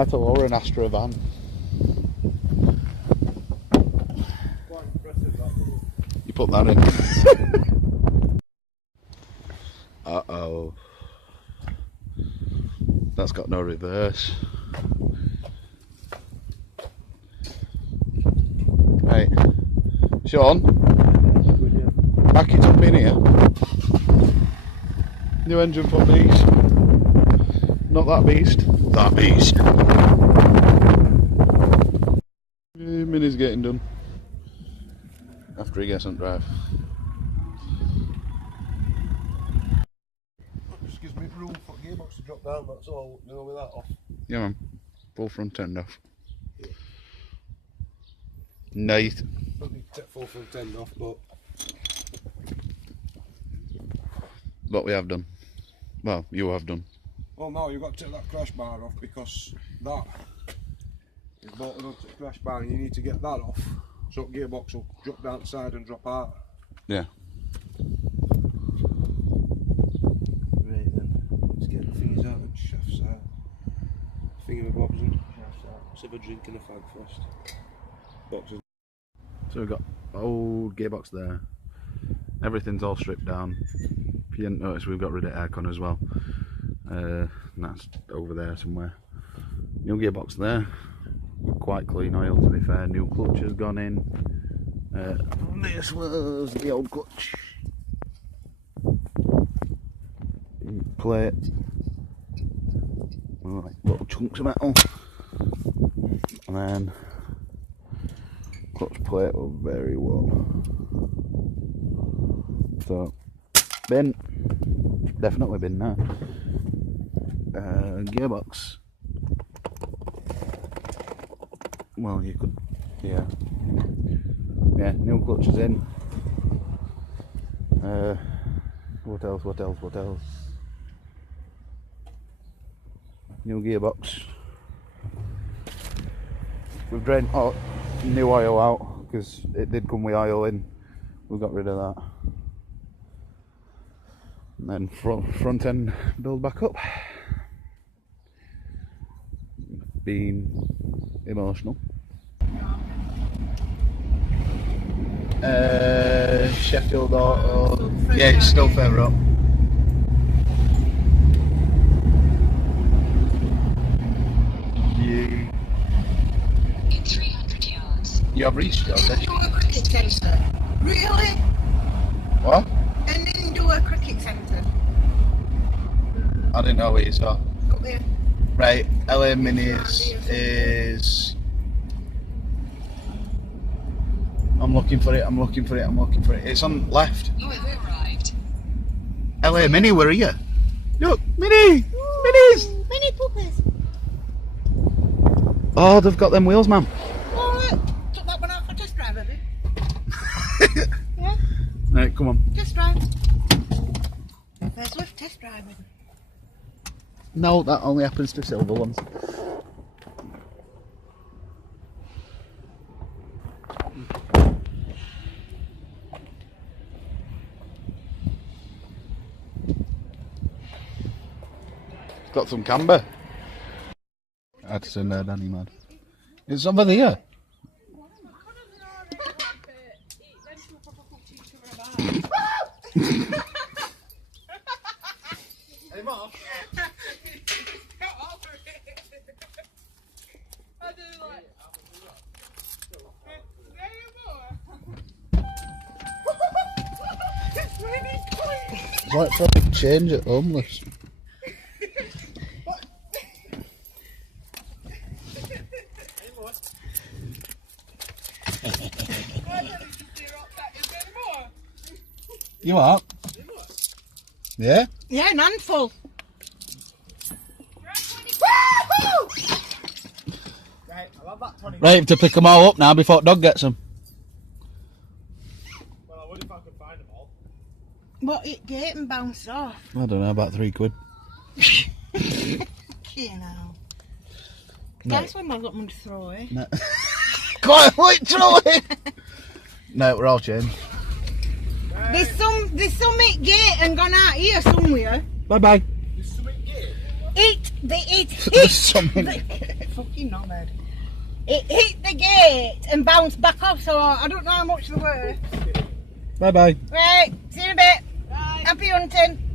I thought we were an Astra van. Quite impressive that, wasn't it? You put that in. Uh-oh. That's got no reverse. Right. Sean, back it up in here. New engine for beast. Not that beast. That beast. Mini's getting done. After he gets on drive. Just gives me room for the gearbox to drop down, that's all, you know, with that off. Yeah man. Full front end off. Nice. Don't need to take full front end off, but What we have done. Well, you have done. well, no, you've got to take that crash bar off because that is bolted onto the crash bar and you need to get that off so the gearbox will drop down the side and drop out. Yeah. Right then, let's get the things out and shafts out. Thingamabobs and shafts out. Let's have a drink and a fag first. Boxes. So we've got old gearbox there. Everything's all stripped down. If you didn't notice, we've got rid of aircon as well. And that's over there somewhere. New gearbox there. Quite clean oil, to be fair. New clutch has gone in. This was the old clutch. Plate. Like little chunks of metal. And then clutch plate was very warm. So, bin. Definitely bin now. Gearbox. Well, you could, yeah. Yeah, new clutch is in. What else, what else, what else? New gearbox. We've drained new oil out because it did come with oil in. We got rid of that. And then front end build back up. Being emotional. Sheffield Auto. Yeah, it's still further up. In 300 yards. You have reached it already. Didn't do a cricket centre. Really? What? And didn't do a cricket centre. I didn't know what you saw. Got there. Right, LA Minis is. I'm looking for it, I'm looking for it, I'm looking for it. It's on left. You have arrived. LA Mini, where are you? Look, Mini! Minis! Mini puppies. Oh, they've got them wheels, man. Alright. Took that one out for test drive, have you? Yeah? Right, come on. Test drive. First Swift test driving. No, that only happens to silver ones. Got some camber. I had to send there, Danny, man. It's over there. Hey, Mark. It's like trying to change it homeless. You are? Yeah? Yeah, an handful. Right, to pick them all up now before Dog gets them. Well, I would if I could find them all. What, it gate and bounced off? I don't know, about £3. You know. No. That's when I've got money to throw away. No. Quite literally! No, we're all changed. There's some gate and gone out here somewhere. Bye bye. There's something gay. fucking knobhead. It hit the gate and bounced back off, so I don't know how much they were. Bye bye. Right, see you in a bit. Bye. Happy hunting.